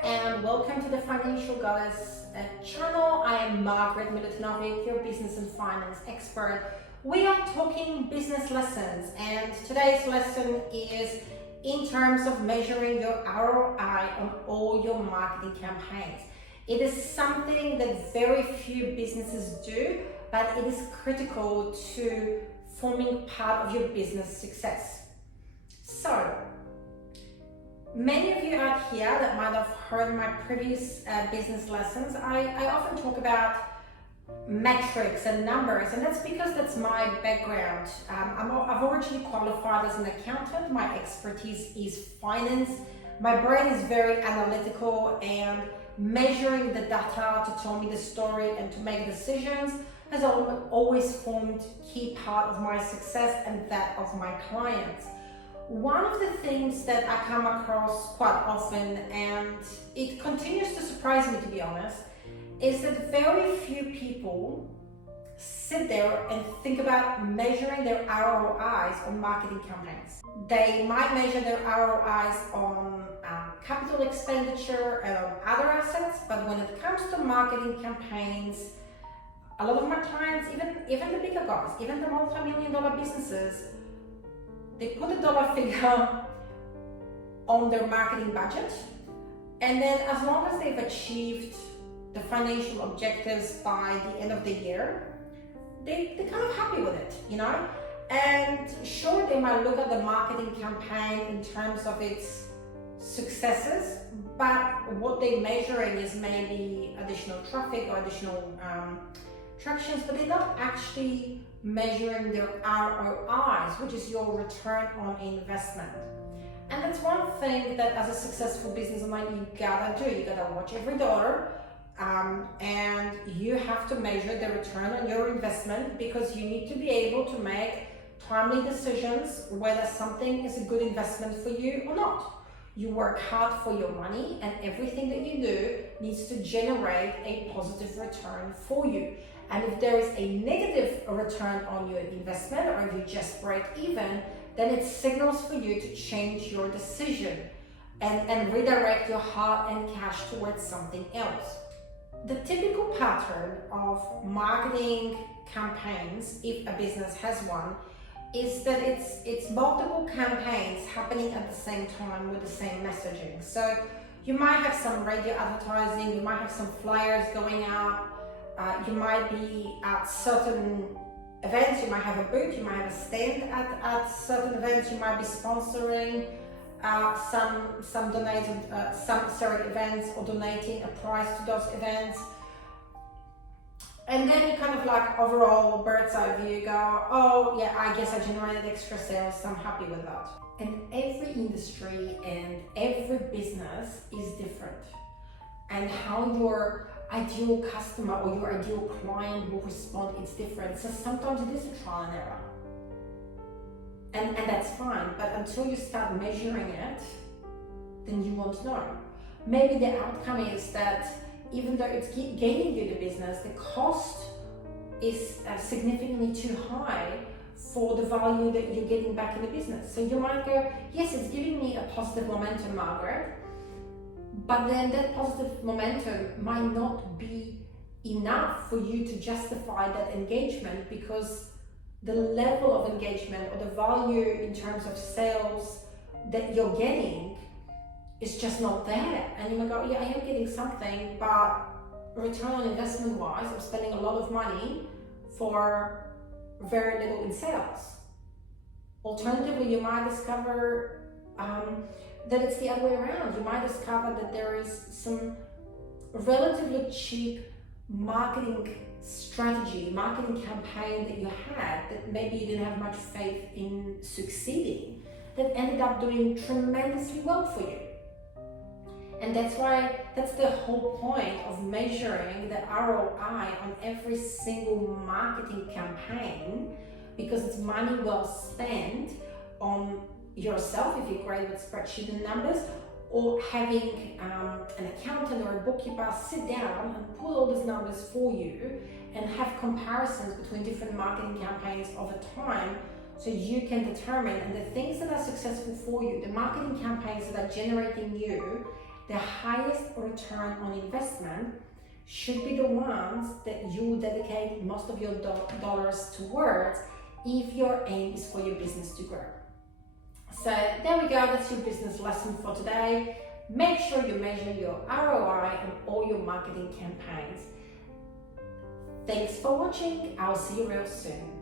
and welcome to the Financial Goddess channel. I am Margaret Milutinovic, your business and finance expert. We are talking business lessons, and today's lesson is in terms of measuring your ROI on all your marketing campaigns. It is something that very few businesses do, but it is critical to forming part of your business success. So, many of you out here that might have heard my previous business lessons, I often talk about metrics and numbers, and that's because that's my background. I've originally qualified as an accountant. My expertise is finance. My brain is very analytical, and measuring the data to tell me the story and to make decisions has always formed a key part of my success and that of my clients. One of the things that I come across quite often, and it continues to surprise me to be honest, is that very few people sit there and think about measuring their ROIs on marketing campaigns. They might measure their ROIs on capital expenditure and on other assets, but when it comes to marketing campaigns, a lot of my clients, even the bigger guys, even the multi-million-dollar businesses, they put a dollar figure on their marketing budget, and then as long as they've achieved the financial objectives by the end of the year, they're kind of happy with it, you know? And sure, they might look at the marketing campaign in terms of its successes, but what they're measuring is maybe additional traffic or additional attractions, but they're not actually measuring their ROIs, which is your return on investment. And that's one thing that as a successful business owner you gotta do. You gotta watch every dollar, and you have to measure the return on your investment, because you need to be able to make timely decisions whether something is a good investment for you or not. You work hard for your money, and everything that you do needs to generate a positive return for you. And if there is a negative return on your investment, or if you just break even, then it signals for you to change your decision and redirect your hard-earned cash towards something else. The typical pattern of marketing campaigns, if a business has one, is that it's multiple campaigns happening at the same time with the same messaging. So you might have some radio advertising, you might have some flyers going out, you might be at certain events, you might have a booth, you might have a stand at certain events, you might be sponsoring some events or donating a prize to those events. And then you kind of like overall bird's eye view go, oh yeah, I guess I generated extra sales, so I'm happy with that. And every industry and every business is different. And how your ideal customer or your ideal client will respond is different. So sometimes it is a trial and error. And that's fine, but until you start measuring it, then you won't know. Maybe the outcome is that even though it's gaining you the business, the cost is significantly too high for the value that you're getting back in the business. So you might go, yes, it's giving me a positive momentum, Margaret, but then that positive momentum might not be enough for you to justify that engagement, because the level of engagement or the value in terms of sales that you're getting is just not there. And you might go, yeah, I am getting something, but return on investment wise, I'm spending a lot of money for very little in sales. Alternatively, you might discover that it's the other way around. You might discover that there is some relatively cheap marketing strategy, marketing campaign that you had that maybe you didn't have much faith in succeeding, that ended up doing tremendously well for you. And that's the whole point of measuring the ROI on every single marketing campaign, because it's money well spent on yourself if you're great with spreadsheet and numbers, or having an accountant or a bookkeeper sit down and pull all these numbers for you and have comparisons between different marketing campaigns over time, so you can determine, and the things that are successful for you, the marketing campaigns that are generating you the highest return on investment should be the ones that you dedicate most of your dollars towards if your aim is for your business to grow. So there we go, that's your business lesson for today. Make sure you measure your ROI on all your marketing campaigns. Thanks for watching. I'll see you real soon.